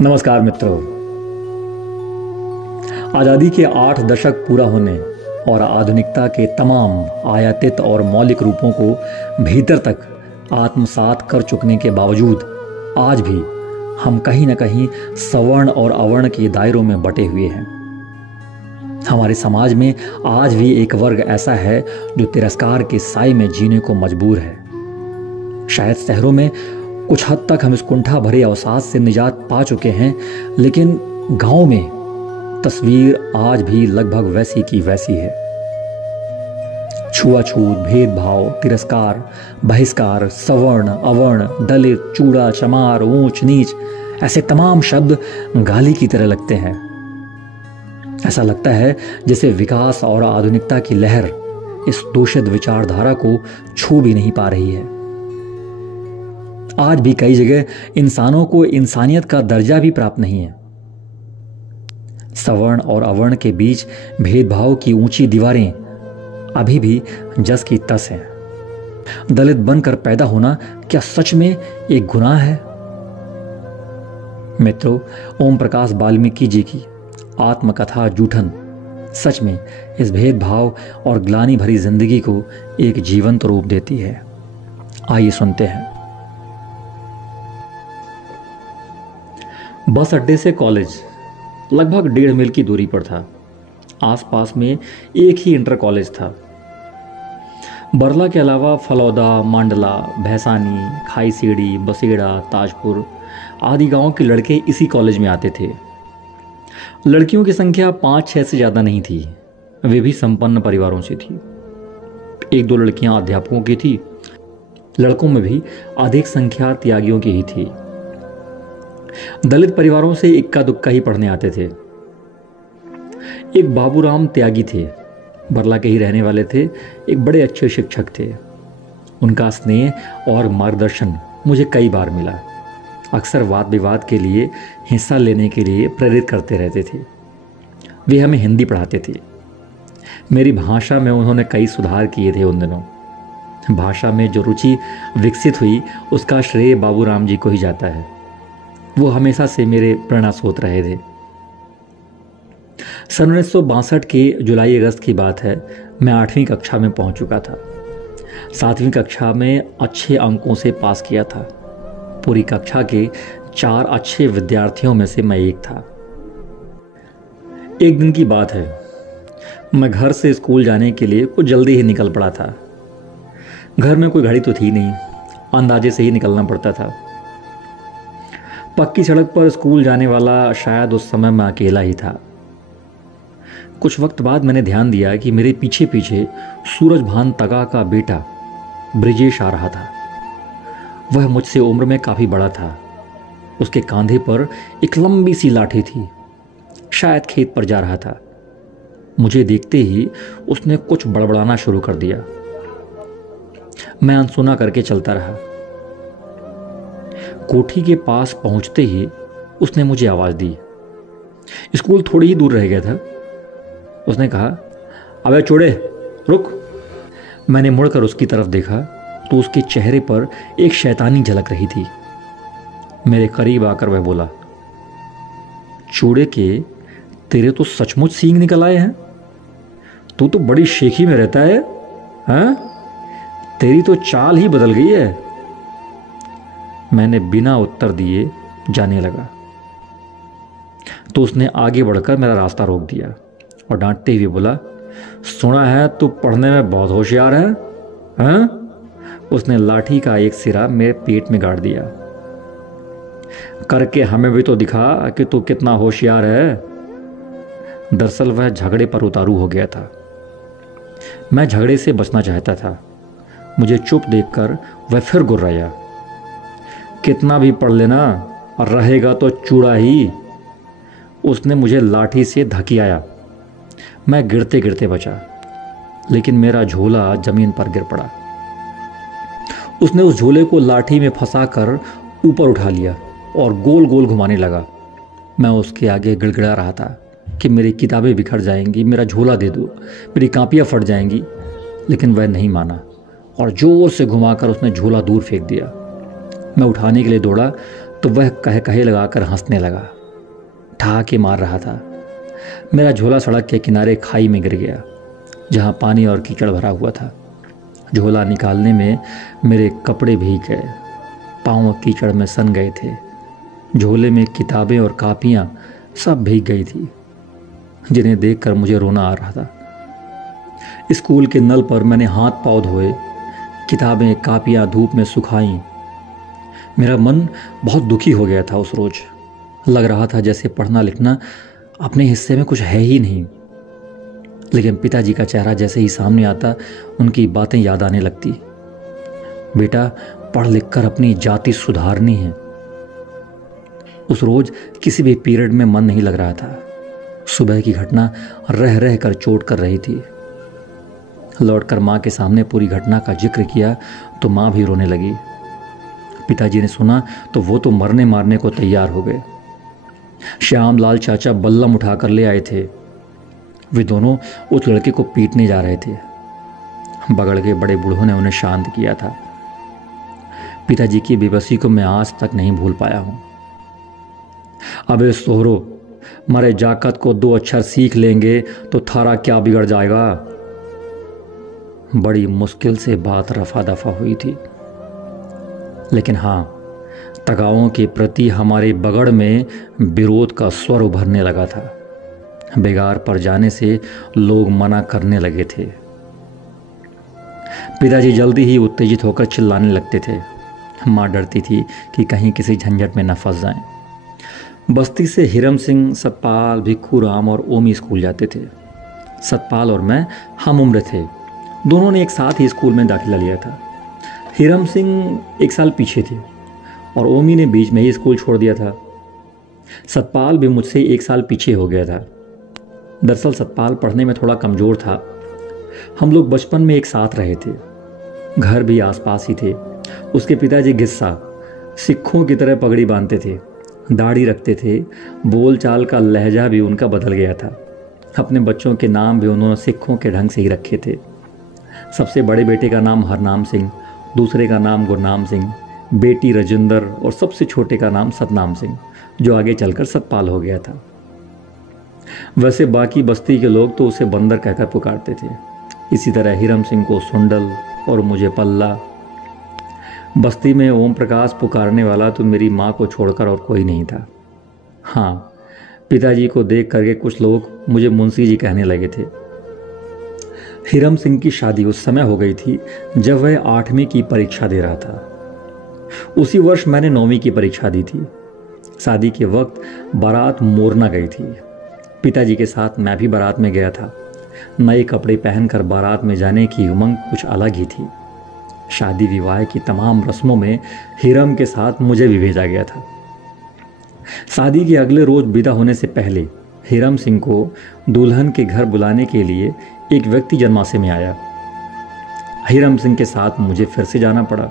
नमस्कार मित्रों। आज़ादी के 8 दशक पूरा होने और आधुनिकता के तमाम आयातित और मौलिक रूपों को भीतर तक आत्मसात कर चुकने के बावजूद आज भी हम कहीं न कहीं सवर्ण और अवर्ण के दायरों में बटे हुए हैं। हमारे समाज में आज भी एक वर्ग ऐसा है जो तिरस्कार के साए में जीने को मजबूर है। शायद शहरों में कुछ हद तक हम इस कुंठा भरे अवसाद से निजात पा चुके हैं, लेकिन गांव में तस्वीर आज भी लगभग वैसी की वैसी है। छुआछूत, भेदभाव, तिरस्कार, बहिष्कार, सवर्ण, अवर्ण, दलित, चूड़ा, चमार, ऊंच नीच, ऐसे तमाम शब्द गाली की तरह लगते हैं। ऐसा लगता है जैसे विकास और आधुनिकता की लहर इस दूषित विचारधारा को छू भी नहीं पा रही है। आज भी कई जगह इंसानों को इंसानियत का दर्जा भी प्राप्त नहीं है। सवर्ण और अवर्ण के बीच भेदभाव की ऊंची दीवारें अभी भी जस की तस हैं। दलित बनकर पैदा होना क्या सच में एक गुनाह है? मित्रों, ओम प्रकाश वाल्मीकि जी की आत्मकथा जूठन सच में इस भेदभाव और ग्लानि भरी जिंदगी को एक जीवंत रूप देती है। आइए सुनते हैं। बस अड्डे से कॉलेज लगभग 1.5 मील की दूरी पर था। आसपास में एक ही इंटर कॉलेज था। बरला के अलावा फलौदा, मांडला, भैसानी, खाई सीढ़ी, बसेड़ा, ताजपुर आदि गांवों के लड़के इसी कॉलेज में आते थे। लड़कियों की संख्या 5-6 से ज़्यादा नहीं थी। वे भी संपन्न परिवारों से थी। 1-2 लड़कियां अध्यापकों की थी। लड़कों में भी अधिक संख्या त्यागियों की ही थी। दलित परिवारों से इक्का दुक्का ही पढ़ने आते थे। एक बाबूराम त्यागी थे, बरला के ही रहने वाले थे। एक बड़े अच्छे शिक्षक थे। उनका स्नेह और मार्गदर्शन मुझे कई बार मिला। अक्सर वाद विवाद के लिए हिस्सा लेने के लिए प्रेरित करते रहते थे। वे हमें हिंदी पढ़ाते थे। मेरी भाषा में उन्होंने कई सुधार किए थे। उन दिनों भाषा में जो रुचि विकसित हुई उसका श्रेय बाबूराम जी को ही जाता है। वो हमेशा से मेरे प्रेरणा स्रोत रहे थे। सन 1962 के जुलाई अगस्त की बात है। मैं 8वीं कक्षा में पहुंच चुका था। 7वीं कक्षा में अच्छे अंकों से पास किया था। पूरी कक्षा के 4 अच्छे विद्यार्थियों में से मैं एक था। एक दिन की बात है, मैं घर से स्कूल जाने के लिए कुछ जल्दी ही निकल पड़ा था। घर में कोई घड़ी तो थी नहीं, अंदाजे से ही निकलना पड़ता था। पक्की सड़क पर स्कूल जाने वाला शायद उस समय मैं अकेला ही था। कुछ वक्त बाद मैंने ध्यान दिया कि मेरे पीछे पीछे सूरजभान तगा का बेटा ब्रिजेश आ रहा था। वह मुझसे उम्र में काफी बड़ा था। उसके कांधे पर एक लंबी सी लाठी थी। शायद खेत पर जा रहा था। मुझे देखते ही उसने कुछ बड़बड़ाना शुरू कर दिया। मैं अनसुना करके चलता रहा। कोठी के पास पहुंचते ही उसने मुझे आवाज दी। स्कूल थोड़ी ही दूर रह गया था। उसने कहा, अबे चोड़े रुक। मैंने मुड़कर उसकी तरफ देखा तो उसके चेहरे पर एक शैतानी झलक रही थी। मेरे करीब आकर वह बोला, चोड़े के तेरे तो सचमुच सींग निकल आए हैं। तू तो बड़ी शेखी में रहता है, हाँ? तेरी तो चाल ही बदल गई है। मैंने बिना उत्तर दिए जाने लगा तो उसने आगे बढ़कर मेरा रास्ता रोक दिया और डांटते हुए बोला, सुना है तू पढ़ने में बहुत होशियार है, हाँ? उसने लाठी का एक सिरा मेरे पेट में गाड़ दिया। करके हमें भी तो दिखा कि तू कितना होशियार है। दरअसल वह झगड़े पर उतारू हो गया था। मैं झगड़े से बचना चाहता था। मुझे चुप देखकर वह फिर गुर्राया, कितना भी पढ़ लेना और रहेगा तो चूड़ा ही। उसने मुझे लाठी से धकियाया। मैं गिरते गिरते बचा, लेकिन मेरा झोला जमीन पर गिर पड़ा। उसने उस झोले को लाठी में फंसाकर ऊपर उठा लिया और गोल गोल घुमाने लगा। मैं उसके आगे गिड़गिड़ा रहा था कि मेरी किताबें बिखर जाएंगी, मेरा झोला दे दो, मेरी कापियाँ फट जाएंगी, लेकिन वह नहीं माना और जोर से घुमाकर उसने झोला दूर फेंक दिया। मैं उठाने के लिए दौड़ा तो वह कहे लगाकर हंसने लगा, ठहाके मार रहा था। मेरा झोला सड़क के किनारे खाई में गिर गया, जहाँ पानी और कीचड़ भरा हुआ था। झोला निकालने में मेरे कपड़े भीग गए, पाँव कीचड़ में सन गए थे। झोले में किताबें और कापियाँ सब भीग गई थी, जिन्हें देखकर मुझे रोना आ रहा था। स्कूल के नल पर मैंने हाथ पाँव धोए, किताबें कापियाँ धूप में सुखाईं। मेरा मन बहुत दुखी हो गया था उस रोज। लग रहा था जैसे पढ़ना लिखना अपने हिस्से में कुछ है ही नहीं। लेकिन पिताजी का चेहरा जैसे ही सामने आता, उनकी बातें याद आने लगती। बेटा, पढ़ लिख कर अपनी जाति सुधारनी है। उस रोज किसी भी पीरियड में मन नहीं लग रहा था। सुबह की घटना रह रह कर चोट कर रही थी। लौटकर माँ के सामने पूरी घटना का जिक्र किया तो माँ भी रोने लगी। पिताजी ने सुना तो वो तो मरने मारने को तैयार हो गए। श्याम लाल चाचा बल्लम उठाकर ले आए थे। वे दोनों उस लड़के को पीटने जा रहे थे। बगड़ के बड़े बूढ़ों ने उन्हें शांत किया था। पिताजी की बेबसी को मैं आज तक नहीं भूल पाया हूं। अबे सोहरो, मरे जाकत को 2 अक्षर सीख लेंगे तो थारा क्या बिगड़ जाएगा। बड़ी मुश्किल से बात रफा दफा हुई थी, लेकिन हाँ, तगाओं के प्रति हमारे बगड़ में विरोध का स्वर उभरने लगा था। बेगार पर जाने से लोग मना करने लगे थे। पिताजी जल्दी ही उत्तेजित होकर चिल्लाने लगते थे। माँ डरती थी कि कहीं किसी झंझट में न फंस जाएं। बस्ती से हिरम सिंह, सतपाल, भिक्खू राम और ओमी स्कूल जाते थे। सतपाल और मैं हम उम्र थे। दोनों ने एक साथ ही स्कूल में दाखिला लिया था। हिरम सिंह 1 साल पीछे थे और ओमी ने बीच में ही स्कूल छोड़ दिया था। सतपाल भी मुझसे 1 साल पीछे हो गया था। दरअसल सतपाल पढ़ने में थोड़ा कमज़ोर था। हम लोग बचपन में एक साथ रहे थे, घर भी आसपास ही थे। उसके पिताजी गिस्सा, सिखों की तरह पगड़ी बांधते थे, दाढ़ी रखते थे। बोलचाल का लहजा भी उनका बदल गया था। अपने बच्चों के नाम भी उन्होंने सिखों के ढंग से ही रखे थे। सबसे बड़े बेटे का नाम हरनाम सिंह, दूसरे का नाम गुरनाम सिंह, बेटी रजिंदर और सबसे छोटे का नाम सतनाम सिंह, जो आगे चलकर सतपाल हो गया था। वैसे बाकी बस्ती के लोग तो उसे बंदर कहकर पुकारते थे। इसी तरह हिरम सिंह को सुंडल और मुझे पल्ला। बस्ती में ओम प्रकाश पुकारने वाला तो मेरी माँ को छोड़कर और कोई नहीं था। हाँ, पिताजी को देख करके कुछ लोग मुझे मुंशी जी कहने लगे थे। हिरम सिंह की शादी उस समय हो गई थी जब वह 8वीं की परीक्षा दे रहा था। उसी वर्ष मैंने 9वीं की परीक्षा दी थी। शादी के वक्त बारात मोरना गई थी। पिताजी के साथ मैं भी बारात में गया था। नए कपड़े पहनकर बारात में जाने की उमंग कुछ अलग ही थी। शादी विवाह की तमाम रस्मों में हिरम के साथ मुझे भी भेजा गया था। शादी के अगले रोज विदा होने से पहले हिरम सिंह को दुल्हन के घर बुलाने के लिए एक व्यक्ति जनमासे में आया। हिरम सिंह के साथ मुझे फिर से जाना पड़ा।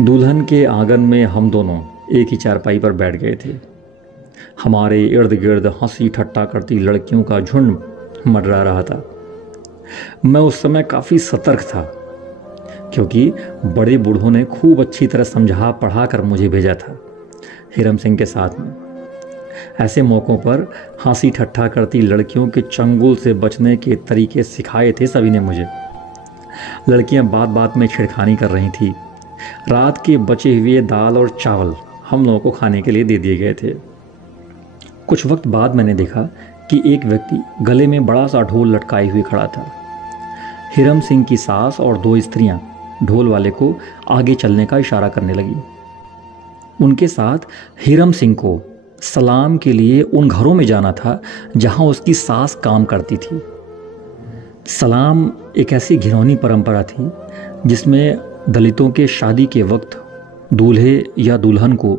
दुल्हन के आंगन में हम दोनों एक ही चारपाई पर बैठ गए थे। हमारे इर्द गिर्द हंसी ठट्टा करती लड़कियों का झुंड मंडरा रहा था। मैं उस समय काफ़ी सतर्क था, क्योंकि बड़े बूढ़ों ने खूब अच्छी तरह समझा पढ़ा कर मुझे भेजा था हिरम सिंह के साथ में। ऐसे मौक़ों पर हंसी ठट्ठा करती लड़कियों के चंगुल से बचने के तरीके सिखाए थे सभी ने मुझे। लड़कियां बात बात में छेड़खानी कर रही थी। रात के बचे हुए दाल और चावल हम लोगों को खाने के लिए दे दिए गए थे। कुछ वक्त बाद मैंने देखा कि एक व्यक्ति गले में बड़ा सा ढोल लटकाए हुए खड़ा था। हिरम सिंह की सास और 2 स्त्रियां ढोल वाले को आगे चलने का इशारा करने लगी। उनके साथ हिरम सिंह को सलाम के लिए उन घरों में जाना था जहां उसकी सास काम करती थी। सलाम एक ऐसी घिनौनी परंपरा थी जिसमें दलितों के शादी के वक्त दूल्हे या दुल्हन को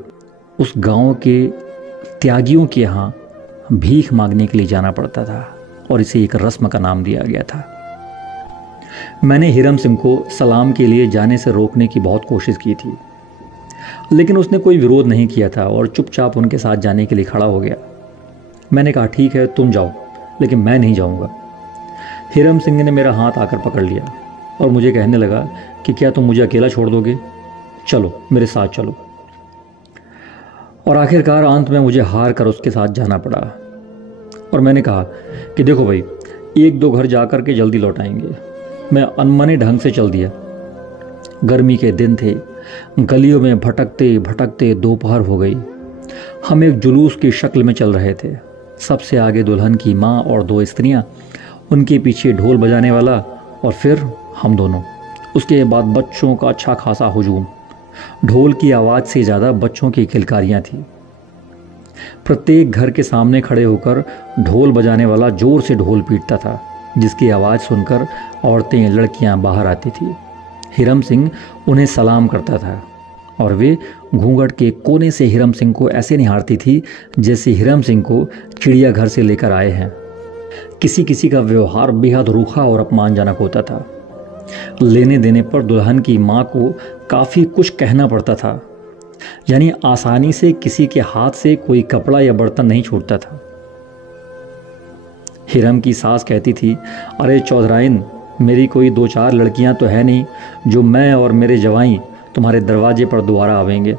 उस गांव के त्यागियों के यहाँ भीख मांगने के लिए जाना पड़ता था और इसे एक रस्म का नाम दिया गया था। मैंने हिरम सिंह को सलाम के लिए जाने से रोकने की बहुत कोशिश की थी, लेकिन उसने कोई विरोध नहीं किया था और चुपचाप उनके साथ जाने के लिए खड़ा हो गया। मैंने कहा, ठीक है तुम जाओ, लेकिन मैं नहीं जाऊंगा। हिरम सिंह ने मेरा हाथ आकर पकड़ लिया और मुझे कहने लगा कि क्या तुम मुझे अकेला छोड़ दोगे? चलो मेरे साथ चलो। और आखिरकार अंत में मुझे हार कर उसके साथ जाना पड़ा। और मैंने कहा कि देखो भाई, 1-2 घर जाकर के जल्दी लौट आएंगे। मैं अनमने ढंग से चल दिया। गर्मी के दिन थे, गलियों में भटकते भटकते दोपहर हो गई। हम एक जुलूस की शक्ल में चल रहे थे। सबसे आगे दुल्हन की माँ और 2 स्त्रियाँ, उनके पीछे ढोल बजाने वाला, और फिर हम दोनों। उसके बाद बच्चों का अच्छा खासा हुजूम। ढोल की आवाज़ से ज़्यादा बच्चों की किलकारियाँ थीं। प्रत्येक घर के सामने खड़े होकर ढोल बजाने वाला जोर से ढोल पीटता था, जिसकी आवाज़ सुनकर औरतें लड़कियां बाहर आती थी। हिरम सिंह उन्हें सलाम करता था और वे घूंघट के कोने से हिरम सिंह को ऐसे निहारती थी जैसे हिरम सिंह को चिड़ियाघर से लेकर आए हैं। किसी किसी का व्यवहार बेहद रूखा और अपमानजनक होता था। लेने देने पर दुल्हन की माँ को काफ़ी कुछ कहना पड़ता था, यानी आसानी से किसी के हाथ से कोई कपड़ा या बर्तन नहीं छूटता था। हिरम की सास कहती थी, अरे चौधराइन, मेरी कोई 2-4 लड़कियां तो है नहीं जो मैं और मेरे जवाई तुम्हारे दरवाजे पर दोबारा आवेंगे।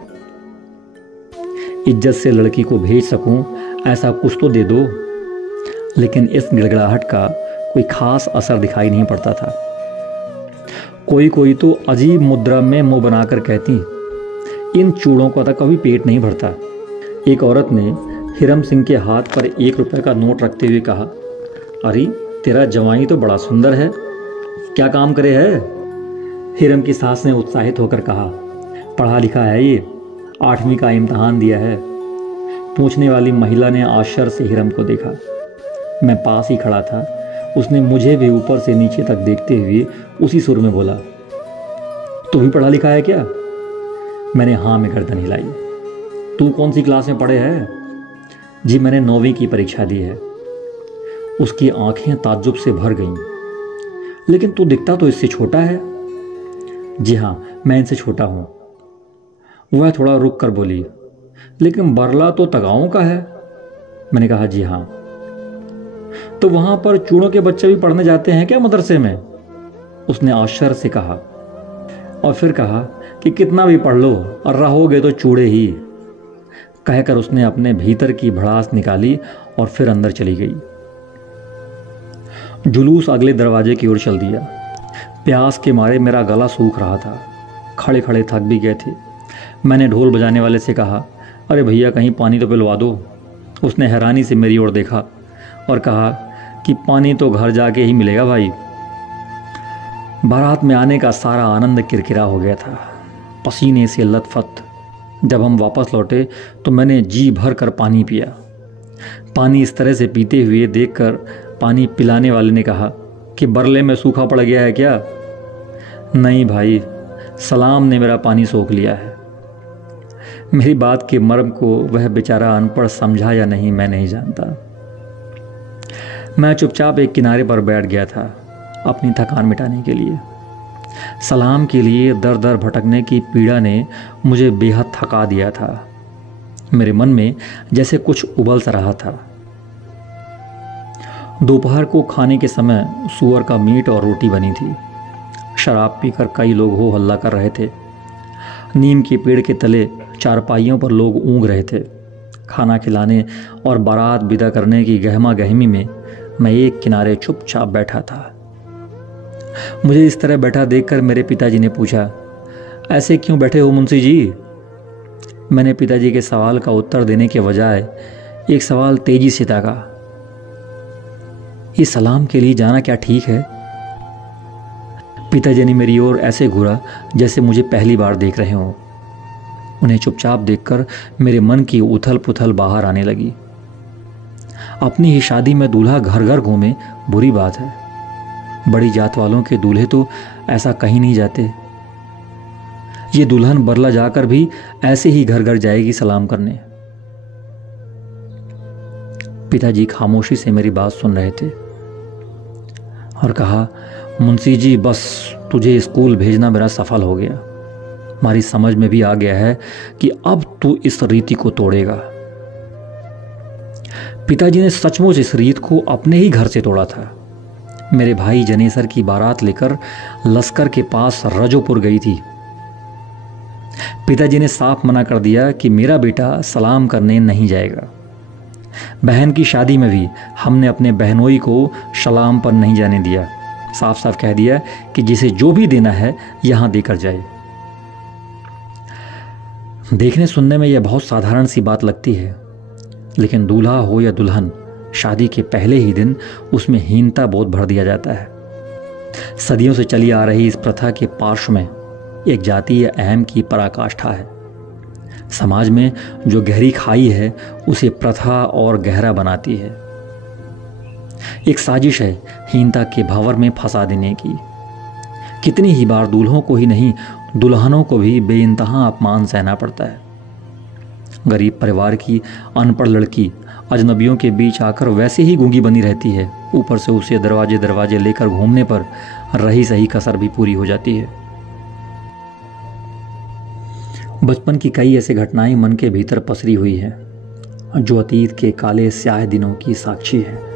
इज्जत से लड़की को भेज सकूं ऐसा कुछ तो दे दो। लेकिन इस गिड़गिड़ाहट का कोई खास असर दिखाई नहीं पड़ता था। कोई कोई तो अजीब मुद्रा में मुंह बनाकर कहती, इन चूड़ों का तो कभी पेट नहीं भरता। एक औरत ने हिरम सिंह के हाथ पर 1 रुपए का नोट रखते हुए कहा, अरे तेरा जवाई तो बड़ा सुंदर है, क्या काम करे है? हिरम की सास ने उत्साहित होकर कहा, पढ़ा लिखा है ये, 8वीं का इम्तहान दिया है। पूछने वाली महिला ने आश्चर्य से हिरम को देखा। मैं पास ही खड़ा था। उसने मुझे भी ऊपर से नीचे तक देखते हुए उसी सुर में बोला, तू भी पढ़ा लिखा है क्या? मैंने हाँ में गर्दन हिलाई। तू कौन सी क्लास में पढ़े है? जी मैंने 9वीं की परीक्षा दी है। उसकी आंखें ताज्जुब से भर गईं। लेकिन तू दिखता तो इससे छोटा है। जी हाँ, मैं इनसे छोटा हूं। वह थोड़ा रुक कर बोली, लेकिन बरला तो तगाओं का है। मैंने कहा जी हाँ। तो वहां पर चूड़ों के बच्चे भी पढ़ने जाते हैं क्या मदरसे में? उसने आश्चर्य से कहा और फिर कहा कि कितना भी पढ़ लो और रहोगे तो चूड़े ही। कहकर उसने अपने भीतर की भड़ास निकाली और फिर अंदर चली गई। जुलूस अगले दरवाजे की ओर चल दिया। प्यास के मारे मेरा गला सूख रहा था। खड़े खड़े थक भी गए थे। मैंने ढोल बजाने वाले से कहा, अरे भैया कहीं पानी तो पिलवा दो। उसने हैरानी से मेरी ओर देखा और कहा कि पानी तो घर जाके ही मिलेगा भाई। बारात में आने का सारा आनंद किरकिरा हो गया था, पसीने से लथपथ। जब हम वापस लौटे तो मैंने जी भर कर पानी पिया। पानी इस तरह से पीते हुए देखकर पानी पिलाने वाले ने कहा कि बरले में सूखा पड़ गया है क्या? नहीं भाई, सलाम ने मेरा पानी सोख लिया है। मेरी बात के मर्म को वह बेचारा अनपढ़ समझा या नहीं मैं नहीं जानता। मैं चुपचाप एक किनारे पर बैठ गया था अपनी थकान मिटाने के लिए। सलाम के लिए दर दर भटकने की पीड़ा ने मुझे बेहद थका दिया था। मेरे मन में जैसे कुछ उबल सा रहा था। दोपहर को खाने के समय सूअर का मीट और रोटी बनी थी। शराब पीकर कई लोग हो हल्ला कर रहे थे। नीम के पेड़ के तले चारपाइयों पर लोग ऊँघ रहे थे। खाना खिलाने और बारात विदा करने की गहमा गहमी में मैं एक किनारे चुपचाप बैठा था। मुझे इस तरह बैठा देखकर मेरे पिताजी ने पूछा, ऐसे क्यों बैठे हो मुंशी जी? मैंने पिताजी के सवाल का उत्तर देने के बजाय एक सवाल तेजी से ताका, इस सलाम के लिए जाना क्या ठीक है? पिताजी ने मेरी ओर ऐसे घूरा जैसे मुझे पहली बार देख रहे हों। उन्हें चुपचाप देखकर मेरे मन की उथल पुथल बाहर आने लगी। अपनी ही शादी में दूल्हा घर घर घूमे बुरी बात है। बड़ी जात वालों के दूल्हे तो ऐसा कहीं नहीं जाते। ये दुल्हन बरला जाकर भी ऐसे ही घर घर जाएगी सलाम करने। पिताजी खामोशी से मेरी बात सुन रहे थे और कहा, मुंशी जी बस तुझे स्कूल भेजना मेरा सफल हो गया। हमारी समझ में भी आ गया है कि अब तू इस रीति को तोड़ेगा। पिताजी ने सचमुच इस रीत को अपने ही घर से तोड़ा था। मेरे भाई जनेसर की बारात लेकर लश्कर के पास रजोपुर गई थी। पिताजी ने साफ मना कर दिया कि मेरा बेटा सलाम करने नहीं जाएगा। बहन की शादी में भी हमने अपने बहनोई को सलाम पर नहीं जाने दिया। साफ साफ कह दिया कि जिसे जो भी देना है यहां देकर जाए। देखने सुनने में यह बहुत साधारण सी बात लगती है, लेकिन दूल्हा हो या दुल्हन, शादी के पहले ही दिन उसमें हीनता बोध भर दिया जाता है। सदियों से चली आ रही इस प्रथा के पार्श्व में एक जातीय अहम की पराकाष्ठा है। समाज में जो गहरी खाई है उसे प्रथा और गहरा बनाती है। एक साजिश है हीनता के भंवर में फंसा देने की। कितनी ही बार दूल्हों को ही नहीं, दुल्हनों को भी बेइंतहा अपमान सहना पड़ता है। गरीब परिवार की अनपढ़ लड़की अजनबियों के बीच आकर वैसे ही गूंगी बनी रहती है, ऊपर से उसे दरवाजे दरवाजे लेकर घूमने पर रही सही कसर भी पूरी हो जाती है। बचपन की कई ऐसी घटनाएं मन के भीतर पसरी हुई हैं जो अतीत के काले स्याह दिनों की साक्षी है।